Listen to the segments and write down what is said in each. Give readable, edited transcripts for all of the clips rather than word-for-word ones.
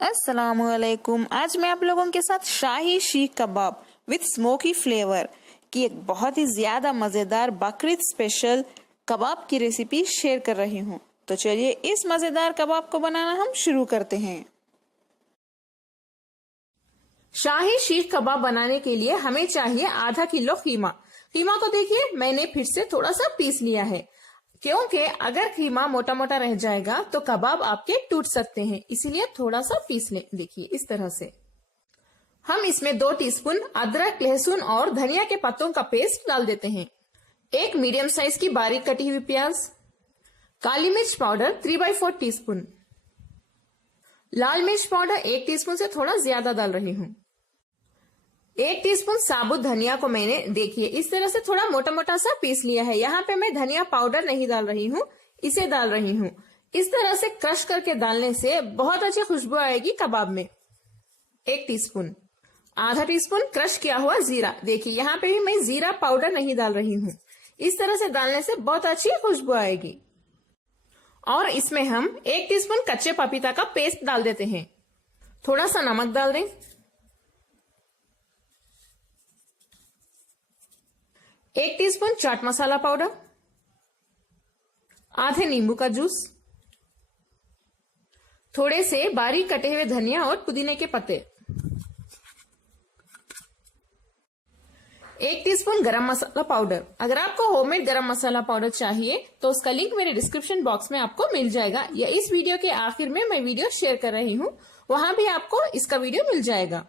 अस्सलामुअलैकुम। आज मैं आप लोगों के साथ शाही शीख कबाब विद स्मोकी फ्लेवर की एक बहुत ही ज्यादा मजेदार बकरीद स्पेशल कबाब की रेसिपी शेयर कर रही हूँ। तो चलिए इस मजेदार कबाब को बनाना हम शुरू करते हैं। शाही शीख कबाब बनाने के लिए हमें चाहिए आधा किलो खीमा। खीमा को देखिए मैंने फिर से थोड़ा सा पीस लिया है, क्योंकि अगर खीमा मोटा मोटा रह जाएगा तो कबाब आपके टूट सकते हैं, इसीलिए थोड़ा सा पीस लें। देखिए इस तरह से। हम इसमें 2 टीस्पून अदरक, लहसुन और धनिया के पत्तों का पेस्ट डाल देते हैं। एक मीडियम साइज की बारीक कटी हुई प्याज, काली मिर्च पाउडर 3/4 टीस्पून, लाल मिर्च पाउडर 1 टीस्पून से थोड़ा ज्यादा डाल रही हूँ। 1 टीस्पून साबुत धनिया को मैंने देखिए इस तरह से थोड़ा मोटा मोटा सा पीस लिया है। यहाँ पे मैं धनिया पाउडर नहीं डाल रही हूँ, इसे डाल रही हूँ। इस तरह से क्रश करके डालने से बहुत अच्छी खुशबू आएगी कबाब में। 1 टीस्पून, आधा टीस्पून क्रश किया हुआ जीरा। देखिए यहाँ पे भी मैं जीरा पाउडर नहीं डाल रही हूँ, इस तरह से डालने से बहुत अच्छी खुशबू आएगी। और इसमें हम 1 टीस्पून कच्चे पपीता का पेस्ट डाल देते हैं। थोड़ा सा नमक डाल दें, 1 टीस्पून चाट मसाला पाउडर, आधे नींबू का जूस, थोड़े से बारीक कटे हुए धनिया और पुदीने के पत्ते, 1 टीस्पून गरम मसाला पाउडर। अगर आपको होममेड गरम मसाला पाउडर चाहिए तो उसका लिंक मेरे डिस्क्रिप्शन बॉक्स में आपको मिल जाएगा, या इस वीडियो के आखिर में मैं वीडियो शेयर कर रही हूँ, वहां भी आपको इसका वीडियो मिल जाएगा।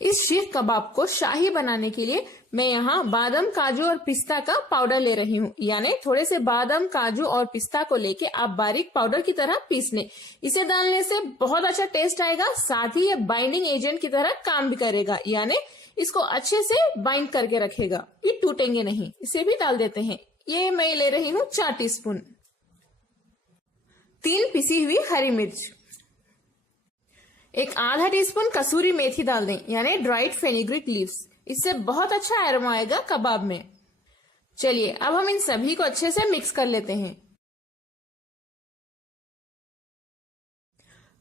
इस शीख कबाब को शाही बनाने के लिए मैं यहाँ बादाम, काजू और पिस्ता का पाउडर ले रही हूँ। यानी थोड़े से बादाम, काजू और पिस्ता को लेके आप बारीक पाउडर की तरह पीस लें। इसे डालने से बहुत अच्छा टेस्ट आएगा, साथ ही ये बाइंडिंग एजेंट की तरह काम भी करेगा, यानी इसको अच्छे से बाइंड करके रखेगा, ये टूटेंगे नहीं। इसे भी डाल देते हैं। ये मैं ले रही हूँ 4 टीस्पून। 3 पिसी हुई हरी मिर्च, एक आधा टीस्पून कसूरी मेथी डाल दें, यानी ड्राइड फेनिग्रिक लीव्स। इससे बहुत अच्छा एरोमा आएगा कबाब में। चलिए अब हम इन सभी को अच्छे से मिक्स कर लेते हैं।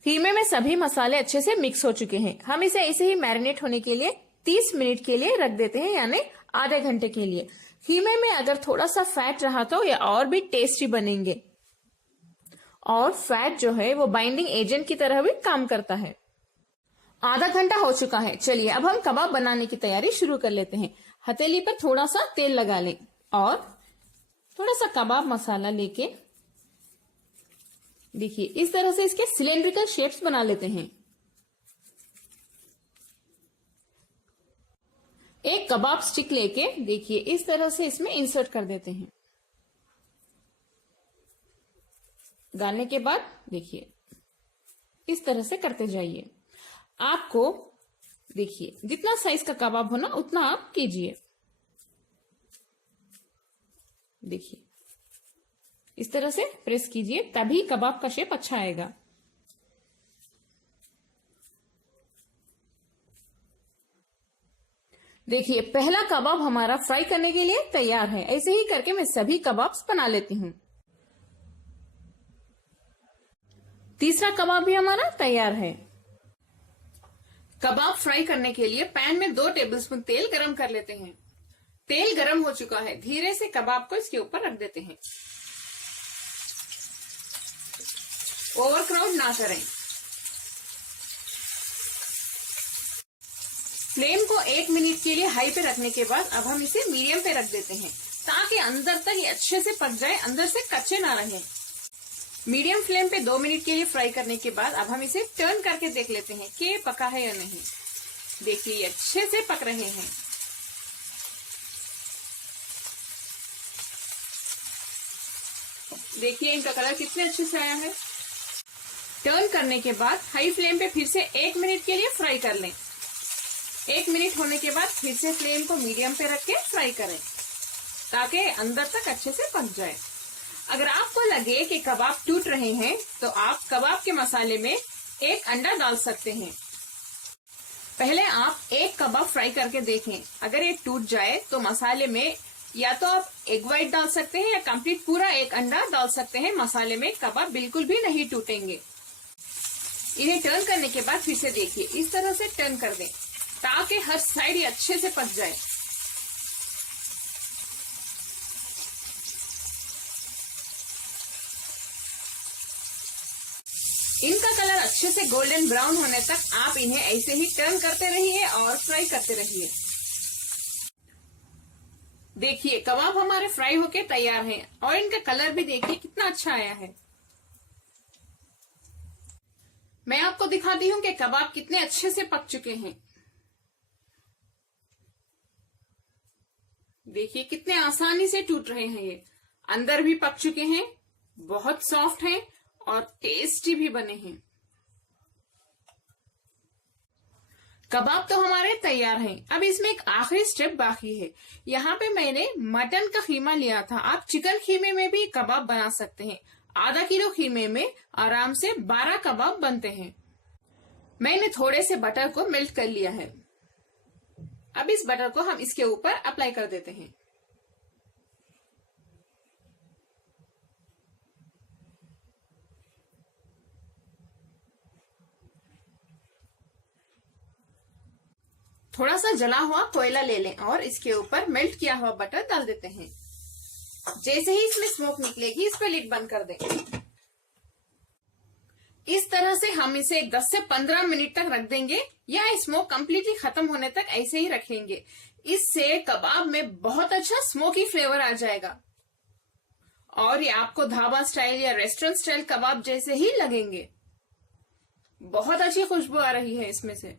खीमे में सभी मसाले अच्छे से मिक्स हो चुके हैं। हम इसे ऐसे ही मैरिनेट होने के लिए 30 मिनट के लिए रख देते हैं, यानी आधे घंटे के लिए। खीमे में अगर थोड़ा सा फैट रहा तो ये और भी टेस्टी बनेंगे, और फैट जो है वो बाइंडिंग एजेंट की तरह भी काम करता है। आधा घंटा हो चुका है। चलिए अब हम कबाब बनाने की तैयारी शुरू कर लेते हैं। हथेली पर थोड़ा सा तेल लगा लें और थोड़ा सा कबाब मसाला लेके देखिए इस तरह से इसके सिलेंड्रिकल शेप्स बना लेते हैं। एक कबाब स्टिक लेके देखिए इस तरह से इसमें इंसर्ट कर देते हैं। डालने के बाद देखिए इस तरह से करते जाइए। आपको देखिए जितना साइज का कबाब होना उतना आप कीजिए। देखिए इस तरह से प्रेस कीजिए, तभी कबाब का शेप अच्छा आएगा। देखिए पहला कबाब हमारा फ्राई करने के लिए तैयार है। ऐसे ही करके मैं सभी कबाब्स बना लेती हूँ। तीसरा कबाब भी हमारा तैयार है। कबाब फ्राई करने के लिए पैन में 2 टेबलस्पून तेल गरम कर लेते हैं। तेल गरम हो चुका है, धीरे से कबाब को इसके ऊपर रख देते हैं। ओवरक्राउड ना करें। फ्लेम को 1 मिनट के लिए हाई पे रखने के बाद अब हम इसे मीडियम पे रख देते हैं, ताकि अंदर तक ये अच्छे से पक जाए, अंदर से कच्चे ना रहें। मीडियम फ्लेम पे 2 मिनट के लिए फ्राई करने के बाद अब हम इसे टर्न करके देख लेते हैं कि पका है या नहीं। देखिए ये अच्छे से पक रहे हैं। देखिए इनका कलर कितने अच्छे से आया है। टर्न करने के बाद हाई फ्लेम पे फिर से 1 मिनट के लिए फ्राई कर लें। 1 मिनट होने के बाद फिर से फ्लेम को मीडियम पे रख के फ्राई करें, ताकि अंदर तक अच्छे से पक जाए। अगर आपको लगे कि कबाब टूट रहे हैं तो आप कबाब के मसाले में 1 अंडा डाल सकते हैं। पहले आप 1 कबाब फ्राई करके देखें। अगर ये टूट जाए तो मसाले में या तो आप एग व्हाइट डाल सकते हैं या कंप्लीट पूरा 1 अंडा डाल सकते हैं। मसाले में कबाब बिल्कुल भी नहीं टूटेंगे। इन्हें टर्न करने के बाद फिर से देखिए इस तरह से टर्न कर दें ताकि हर साइड ये अच्छे से पक जाए। इनका कलर अच्छे से गोल्डन ब्राउन होने तक आप इन्हें ऐसे ही टर्न करते रहिए और फ्राई करते रहिए। देखिए कबाब हमारे फ्राई होके तैयार हैं और इनका कलर भी देखिए कितना अच्छा आया है। मैं आपको दिखाती हूँ कि कबाब कितने अच्छे से पक चुके हैं। देखिए कितने आसानी से टूट रहे हैं, ये अंदर भी पक चुके हैं, बहुत सॉफ्ट हैं और टेस्टी भी बने हैं। कबाब तो हमारे तैयार हैं। अब इसमें एक आखिरी स्टेप बाकी है। यहाँ पे मैंने मटन का खीमा लिया था। आप चिकन खीमे में भी कबाब बना सकते हैं। आधा किलो खीमे में आराम से 12 कबाब बनते हैं। मैंने थोड़े से बटर को मेल्ट कर लिया है। अब इस बटर को हम इसके ऊपर अप्लाई कर देते हैं। थोड़ा सा जला हुआ कोयला ले लें और इसके ऊपर मेल्ट किया हुआ बटर डाल देते हैं। जैसे ही इसमें स्मोक निकलेगी इस पर लिड बंद कर दें। इस तरह से हम इसे 10 से 15 मिनट तक रख देंगे या स्मोक कंप्लीटली खत्म होने तक ऐसे ही रखेंगे। इससे कबाब में बहुत अच्छा स्मोकी फ्लेवर आ जाएगा और ये आपको ढाबा स्टाइल या रेस्टोरेंट स्टाइल कबाब जैसे ही लगेंगे। बहुत अच्छी खुशबू आ रही है इसमें से।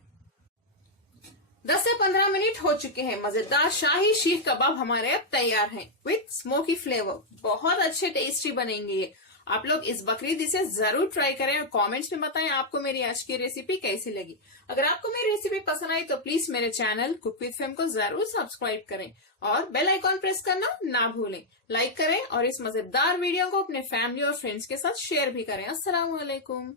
10 से 15 मिनट हो चुके हैं। मजेदार शाही शीख कबाब हमारे अब तैयार हैं विथ स्मोकी फ्लेवर। बहुत अच्छे टेस्टी बनेंगे ये। आप लोग इस बकरीद इसे जरूर ट्राई करें और कमेंट्स में बताएं आपको मेरी आज की रेसिपी कैसी लगी। अगर आपको मेरी रेसिपी पसंद आई तो प्लीज मेरे चैनल कुक विद फेम को जरूर सब्सक्राइब करें और बेल आइकॉन प्रेस करना ना भूलें। लाइक करें और इस मजेदार वीडियो को अपने फैमिली और फ्रेंड्स के साथ शेयर भी करें। अस्सलाम वालेकुम।